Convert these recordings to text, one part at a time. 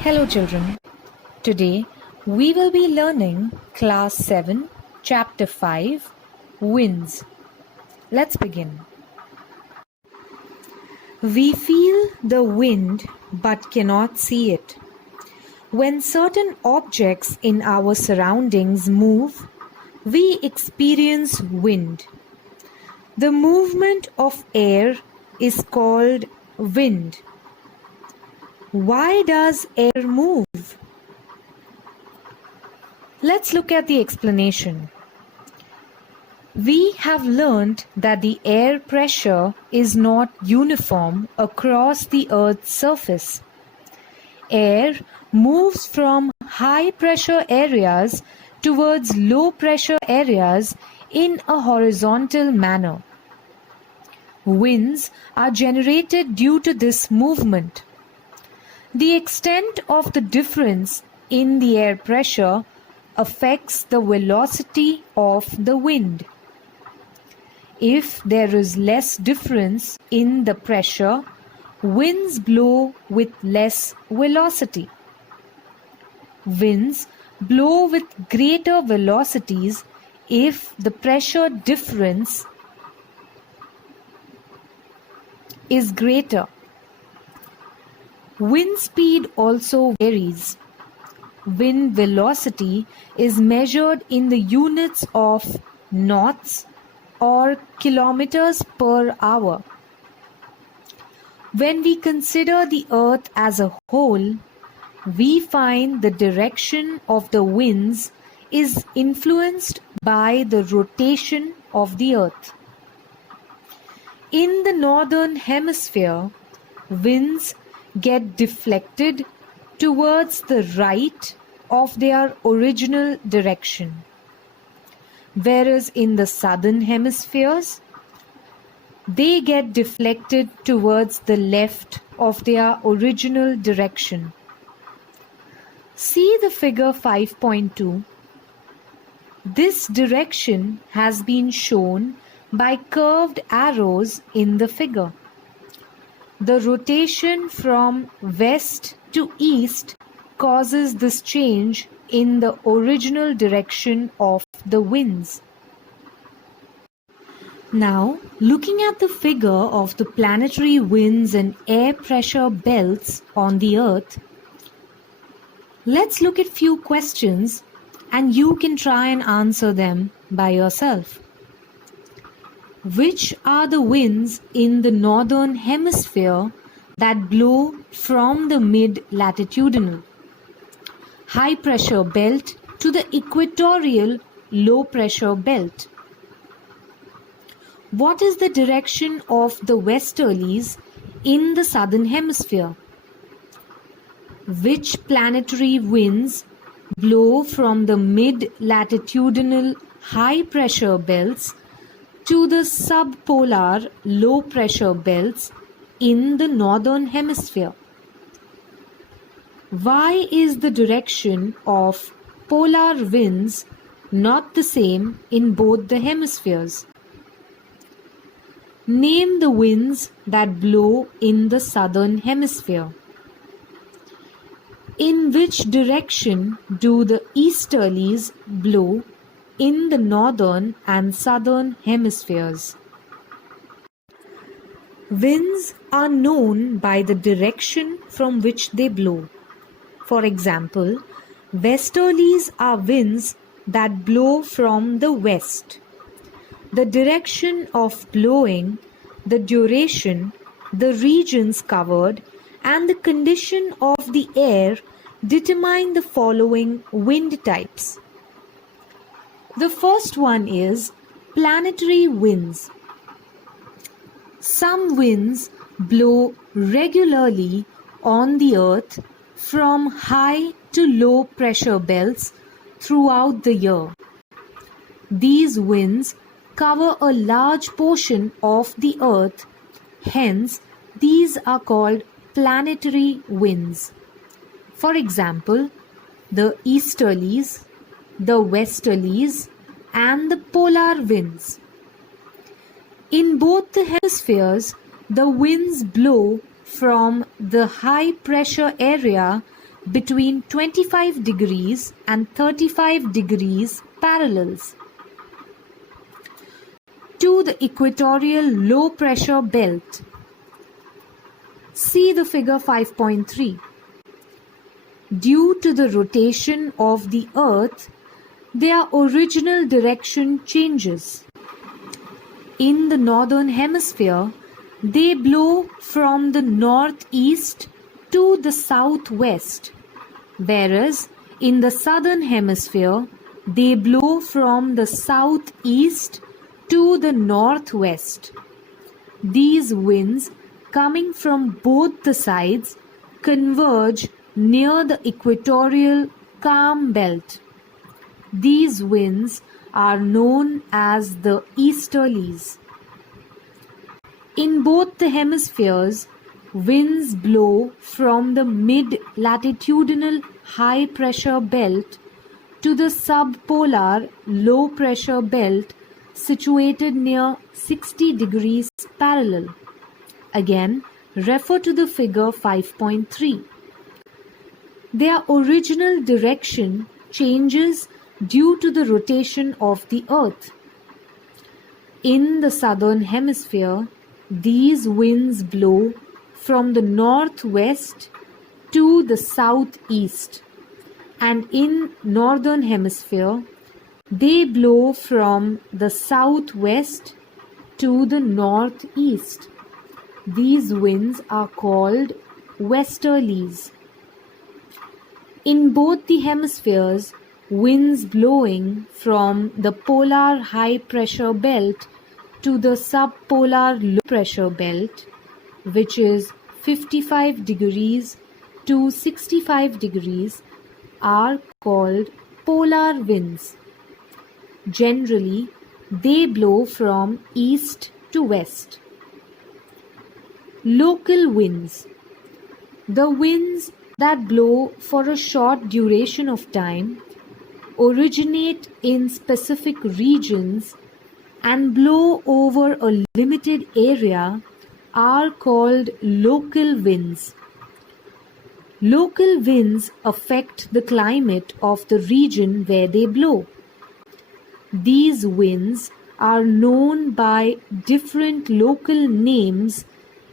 Hello children. Today we will be learning class 7 chapter 5 winds. Let's begin. We feel the wind but cannot see it. When certain objects in our surroundings move, we experience wind. The movement of air is called wind. Why does air move? Let's look at the explanation. We have learned that the air pressure is not uniform across the Earth's surface. Air moves from high pressure areas towards low pressure areas in a horizontal manner. Winds are generated due to this movement. The extent of the difference in the air pressure affects the velocity of the wind. If there is less difference in the pressure, winds blow with less velocity. Winds blow with greater velocities if the pressure difference is greater. Wind speed also varies. Wind velocity is measured in the units of knots or kilometers per hour. When we consider the Earth as a whole, we find the direction of the winds is influenced by the rotation of the Earth. In the northern hemisphere, winds get deflected towards the right of their original direction, whereas in the southern hemispheres, they get deflected towards the left of their original direction. See the figure 5.2. This direction has been shown by curved arrows in the figure. The rotation from west to east causes this change in the original direction of the winds. Now, looking at the figure of the planetary winds and air pressure belts on the Earth, let's look at few questions and you can try and answer them by yourself. Which are the winds in the northern hemisphere that blow from the mid-latitudinal high pressure belt to the equatorial low pressure belt? What is the direction of the westerlies in the southern hemisphere? Which planetary winds blow from the mid-latitudinal high pressure belts to the subpolar low pressure belts in the northern hemisphere? Why is the direction of polar winds not the same in both the hemispheres? Name the winds that blow in the southern hemisphere. In which direction do the easterlies blow in the northern and southern hemispheres? Winds are known by the direction from which they blow. For example, westerlies are winds that blow from the west. The direction of blowing, the duration, the regions covered, and the condition of the air determine the following wind types. The first one is planetary winds. Some winds blow regularly on the Earth from high to low pressure belts throughout the year. These winds cover a large portion of the Earth, hence these are called planetary winds. For example, the easterlies, the westerlies, and the polar winds. In both the hemispheres, the winds blow from the high pressure area between 25 degrees and 35 degrees parallels to the equatorial low pressure belt. See the figure 5.3. Due to the rotation of the earth, their original direction changes. In the northern hemisphere, they blow from the northeast to the southwest, whereas in the southern hemisphere, they blow from the southeast to the northwest. These winds coming from both the sides converge near the equatorial calm belt. These winds are known as the easterlies. In both the hemispheres, winds blow from the mid-latitudinal high-pressure belt to the subpolar low-pressure belt situated near 60 degrees parallel. Again, refer to the figure 5.3. Their original direction changes due to the rotation of the earth. In the southern hemisphere, these winds blow from the northwest to the southeast, and in northern hemisphere, they blow from the southwest to the northeast. These winds are called westerlies. In both the hemispheres, winds blowing from the polar high pressure belt to the subpolar low pressure belt, which is 55 degrees to 65 degrees, are called polar winds. Generally, they blow from east to west. Local winds. The winds that blow for a short duration of time originate in specific regions and blow over a limited area are called local winds. Local winds affect the climate of the region where they blow. These winds are known by different local names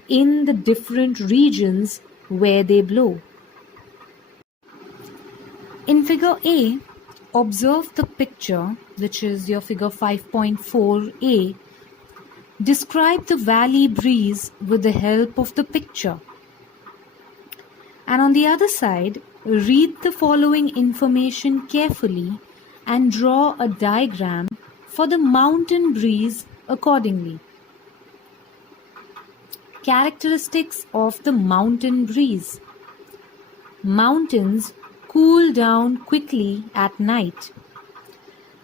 in the different regions where they blow. In figure A, observe the picture, which is your figure 5.4a. Describe the valley breeze with the help of the picture. And on the other side, read the following information carefully and draw a diagram for the mountain breeze accordingly. Characteristics of the mountain breeze. Mountains cool down quickly at night.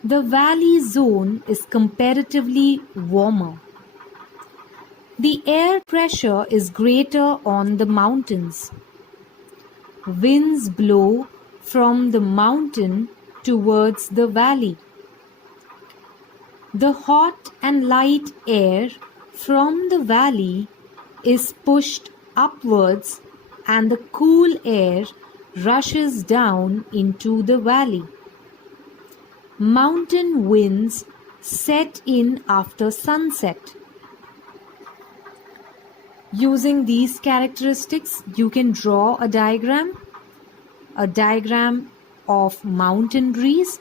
The valley zone is comparatively warmer. The air pressure is greater on the mountains. Winds blow from the mountain towards the valley. The hot and light air from the valley is pushed upwards and the cool air rushes down into the valley. Mountain winds set in after sunset. Using these characteristics, you can draw a diagram of mountain breeze.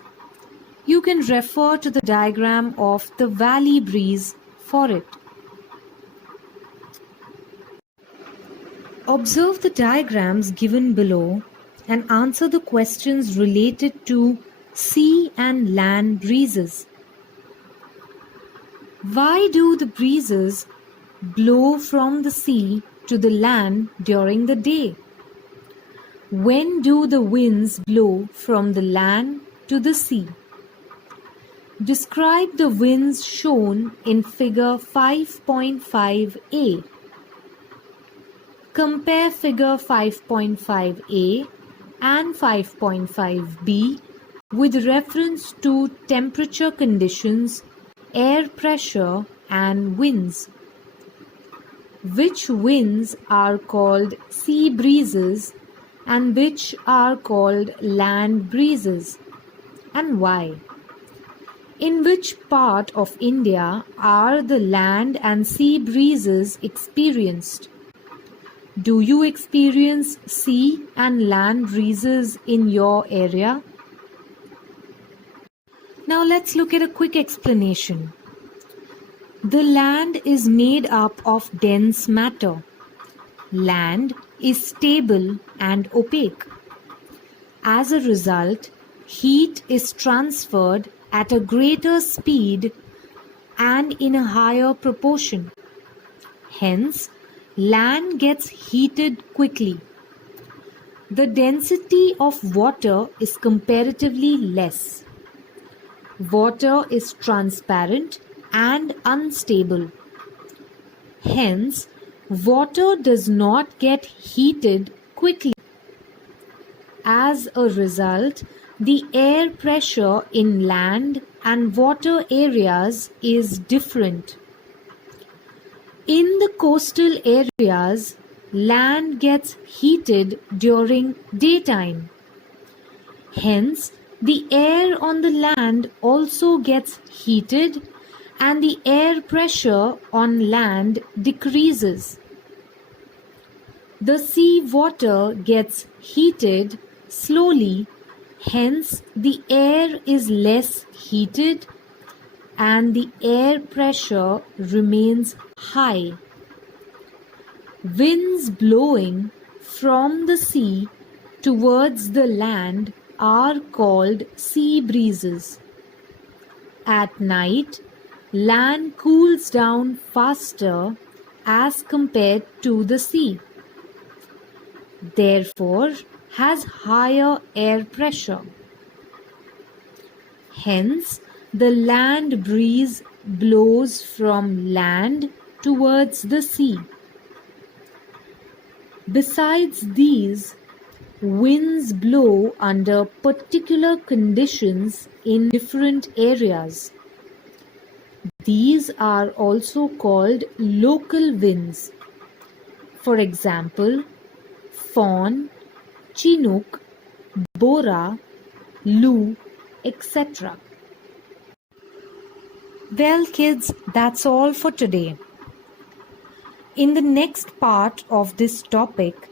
You can refer to the diagram of the valley breeze for it. Observe the diagrams given below and answer the questions related to sea and land breezes. Why do the breezes blow from the sea to the land during the day? When do the winds blow from the land to the sea? Describe the winds shown in figure 5.5a. Compare figure 5.5a and 5.5b with reference to temperature conditions, air pressure and winds. Which winds are called sea breezes and which are called land breezes, and why? In which part of India are the land and sea breezes experienced? Do you experience sea and land breezes in your area? Now let's look at a quick explanation. The land is made up of dense matter. Land is stable and opaque. As a result, heat is transferred at a greater speed and in a higher proportion. Hence, land gets heated quickly. The density of water is comparatively less. Water is transparent and unstable. Hence, water does not get heated quickly. As a result, the air pressure in land and water areas is different. In the coastal areas, land gets heated during daytime. Hence, the air on the land also gets heated and the air pressure on land decreases. The sea water gets heated slowly, hence the air is less heated and the air pressure remains high. Winds blowing from the sea towards the land are called sea breezes. At night, land cools down faster as compared to the sea. Therefore, has higher air pressure. Hence, the land breeze blows from land towards the sea. Besides these, winds blow under particular conditions in different areas. These are also called local winds. For example, Fawn, Chinook, Bora, Lu, etc. Well, kids, that's all for today. In the next part of this topic,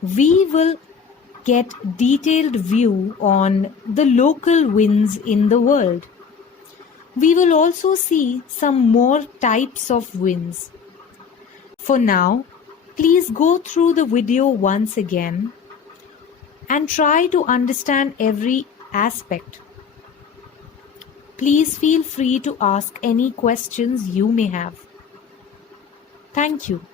we will get detailed view on the local winds in the world. We will also see some more types of winds. For now, please go through the video once again and try to understand every aspect. Please feel free to ask any questions you may have. Thank you.